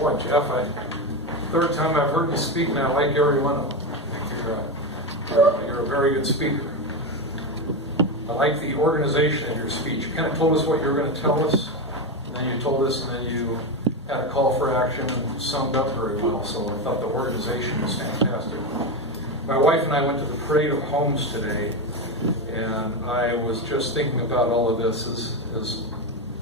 Boy, Jeff, third time I've heard you speak, and I like every one of them. I think you're a very good speaker. I like the organization of your speech. You kind of told us what you were going to tell us, and then you told us, and then you had a call for action and summed up very well. So I thought the organization was fantastic. My wife and I went to the Parade of Homes today, and I was just thinking about all of this as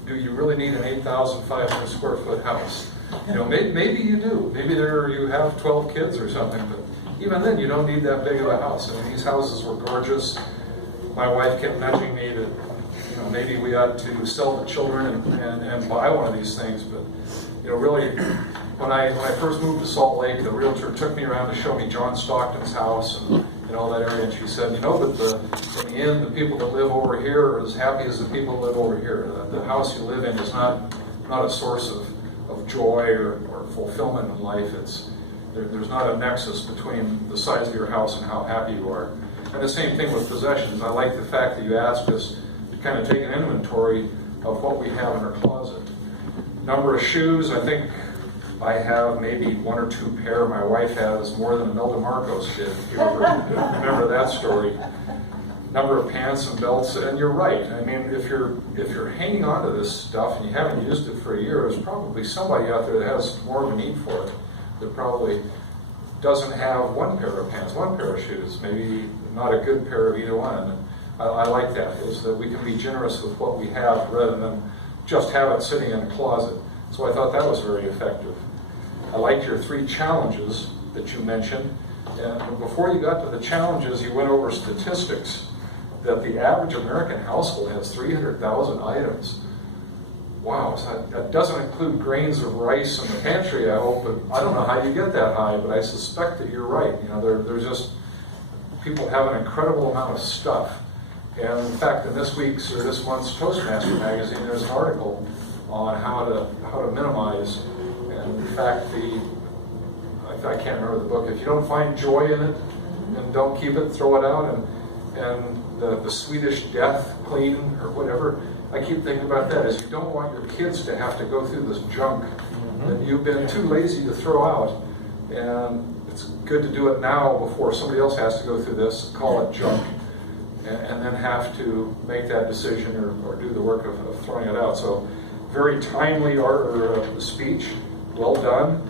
do you really need an 8,500 square foot house? You know, maybe you do. Maybe you have 12 kids or something, but even then you don't need that big of a house. I mean, these houses were gorgeous. My wife kept nudging me that, you know, maybe we ought to sell the children and buy one of these things. But, you know, really, when I first moved to Salt Lake, the realtor took me around to show me John Stockton's house and all that area, and she said, you know, but in the end, the people that live over here are as happy as the people that live over here. The house you live in is not a source of joy or fulfillment in life. There's not a nexus between the size of your house and how happy you are. And the same thing with possessions. I like the fact that you asked us to kind of take an inventory of what we have in our closet. Number of shoes, I think I have maybe one or two pair. My wife has more than Imelda Marcos did, if you remember that story. Number of pants and belts, and you're right. I mean, if you're hanging on to this stuff and you haven't used it for a year, there's probably somebody out there that has more of a need for it. That probably doesn't have one pair of pants, one pair of shoes, maybe not a good pair of either one. I like that, is that we can be generous with what we have rather than just have it sitting in a closet. So I thought that was very effective. I liked your 3 challenges that you mentioned. And before you got to the challenges, you went over statistics that the average American household has 300,000 items. Wow, so that doesn't include grains of rice in the pantry, I hope, but I don't know how you get that high, but I suspect that you're right. You know, there's just, people have an incredible amount of stuff. And in fact, in this month's Toastmaster magazine, there's an article on how to minimize. And in fact, I can't remember the book. If you don't find joy in it, and don't keep it, throw it out. And the Swedish death clean or whatever. I keep thinking about that, is you don't want your kids to have to go through this junk that you've been too lazy to throw out. And it's good to do it now before somebody else has to go through this, call it junk, and then have to make that decision or do the work of throwing it out. So very timely speech, well done.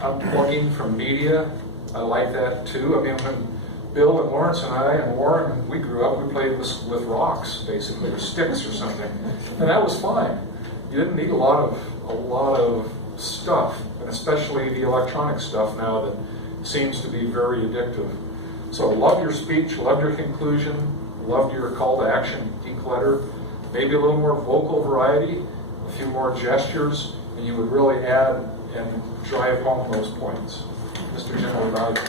Unplugging from media, I like that too. I mean, when Bill and Lawrence and I and Warren, we grew up, we played with rocks, basically, or sticks or something, and that was fine. You didn't need a lot of stuff, and especially the electronic stuff now that seems to be very addictive. So love your speech, loved your conclusion, loved your call to action, declutter, maybe a little more vocal variety, a few more gestures, and you would really add and drive home those points. Mr. General Value.